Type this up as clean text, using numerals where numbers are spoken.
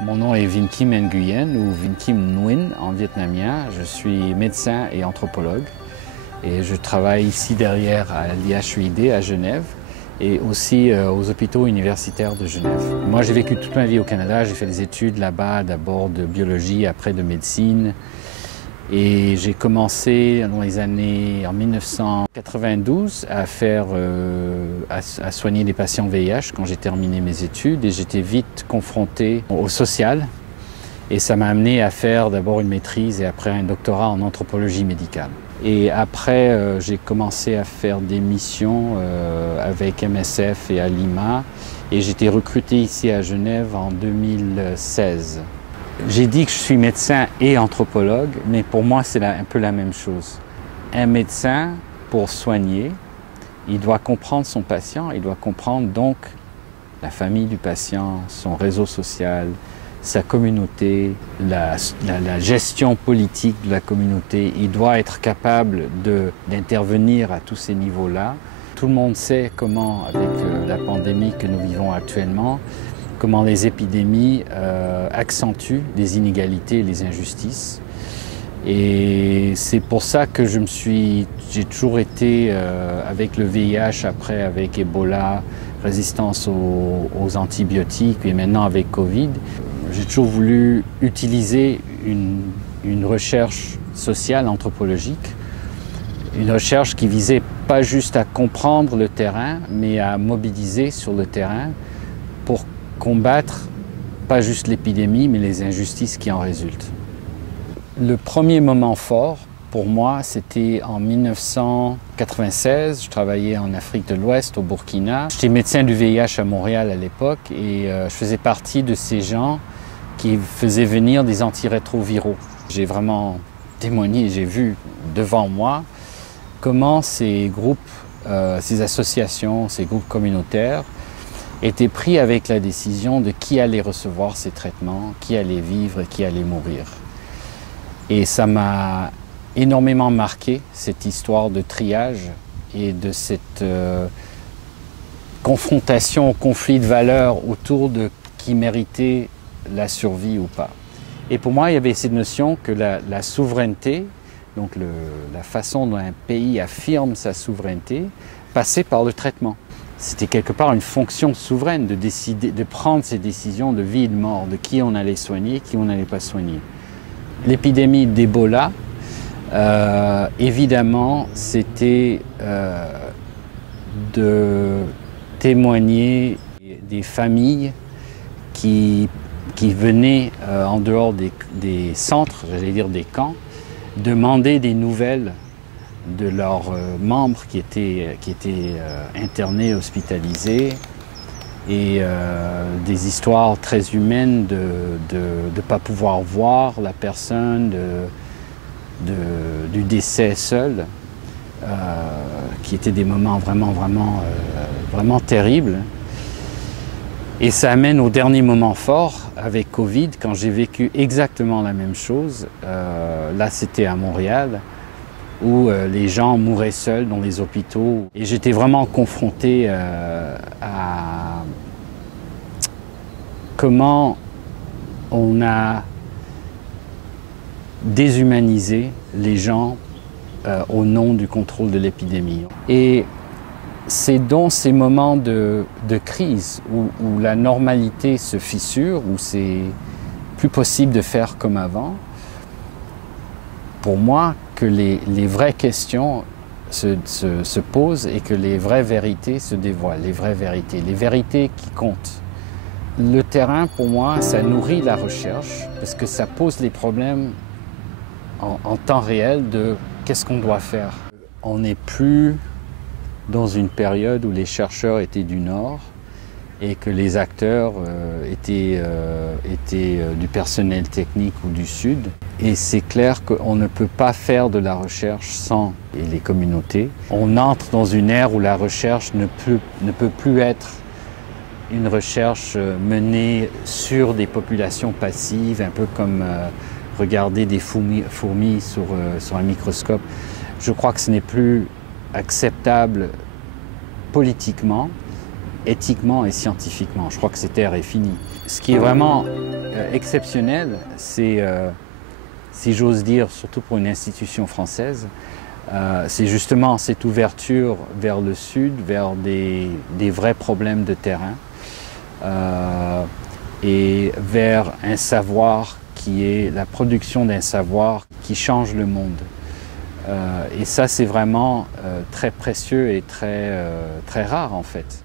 Mon nom est Vinh Kim Nguyen ou Vinh Kim Nguyen en vietnamien. Je suis médecin et anthropologue et je travaille ici derrière à l'IHUID à Genève et aussi aux hôpitaux universitaires de Genève. Moi j'ai vécu toute ma vie au Canada, j'ai fait des études là-bas, d'abord de biologie, après de médecine. Et j'ai commencé dans les années en 1992 à soigner les patients VIH quand j'ai terminé mes études et j'étais vite confronté au social et ça m'a amené à faire d'abord une maîtrise et après un doctorat en anthropologie médicale. Et après j'ai commencé à faire des missions avec MSF et à Lima et j'ai été recruté ici à Genève en 2016. J'ai dit que je suis médecin et anthropologue, mais pour moi, c'est un peu la même chose. Un médecin, pour soigner, il doit comprendre son patient, il doit comprendre donc la famille du patient, son réseau social, sa communauté, la gestion politique de la communauté. Il doit être capable d'intervenir à tous ces niveaux-là. Tout le monde sait comment, avec la pandémie que nous vivons actuellement, comment les épidémies accentuent les inégalités et les injustices. Et c'est pour ça que j'ai toujours été avec le VIH, après avec Ebola, résistance aux antibiotiques et maintenant avec Covid. J'ai toujours voulu utiliser une recherche sociale, anthropologique, une recherche qui visait pas juste à comprendre le terrain, mais à mobiliser sur le terrain pour combattre pas juste l'épidémie, mais les injustices qui en résultent. Le premier moment fort, pour moi, c'était en 1996. Je travaillais en Afrique de l'Ouest, au Burkina. J'étais médecin du VIH à Montréal à l'époque et je faisais partie de ces gens qui faisaient venir des antirétroviraux. J'ai vraiment témoigné, j'ai vu devant moi comment ces groupes, ces associations, ces groupes communautaires était pris avec la décision de qui allait recevoir ces traitements, qui allait vivre et qui allait mourir. Et ça m'a énormément marqué, cette histoire de triage et de cette confrontation, conflit de valeurs autour de qui méritait la survie ou pas. Et pour moi, il y avait cette notion que la souveraineté, donc la façon dont un pays affirme sa souveraineté, passait par le traitement. C'était quelque part une fonction souveraine de décider, de prendre ces décisions de vie et de mort, de qui on allait soigner, qui on n'allait pas soigner. L'épidémie d'Ebola, évidemment, c'était de témoigner des familles qui venaient en dehors des centres, j'allais dire des camps, demander des nouvelles de leurs membres qui étaient internés, hospitalisés, et des histoires très humaines de ne pas pouvoir voir la personne, du décès seul, qui étaient des moments vraiment terribles. Et ça amène au dernier moment fort avec Covid, quand j'ai vécu exactement la même chose. Là, c'était à Montréal, où les gens mouraient seuls dans les hôpitaux. Et j'étais vraiment confronté à comment on a déshumanisé les gens au nom du contrôle de l'épidémie. Et c'est dans ces moments de crise où la normalité se fissure, où c'est plus possible de faire comme avant, pour moi, que les vraies questions se posent et que les vraies vérités se dévoilent, les vérités qui comptent. Le terrain, pour moi, ça nourrit la recherche parce que ça pose les problèmes en temps réel de qu'est-ce qu'on doit faire. On n'est plus dans une période où les chercheurs étaient du Nord et que les acteurs étaient du personnel technique ou du Sud. Et c'est clair qu'on ne peut pas faire de la recherche sans les communautés. On entre dans une ère où la recherche ne peut plus être une recherche menée sur des populations passives, un peu comme regarder des fourmis sur un microscope. Je crois que ce n'est plus acceptable politiquement éthiquement et scientifiquement. Je crois que cette ère est finie. Ce qui est vraiment exceptionnel, c'est, si j'ose dire, surtout pour une institution française, c'est justement cette ouverture vers le sud, vers des vrais problèmes de terrain et vers un savoir qui est la production d'un savoir qui change le monde. Et ça, c'est vraiment très précieux et très rare en fait.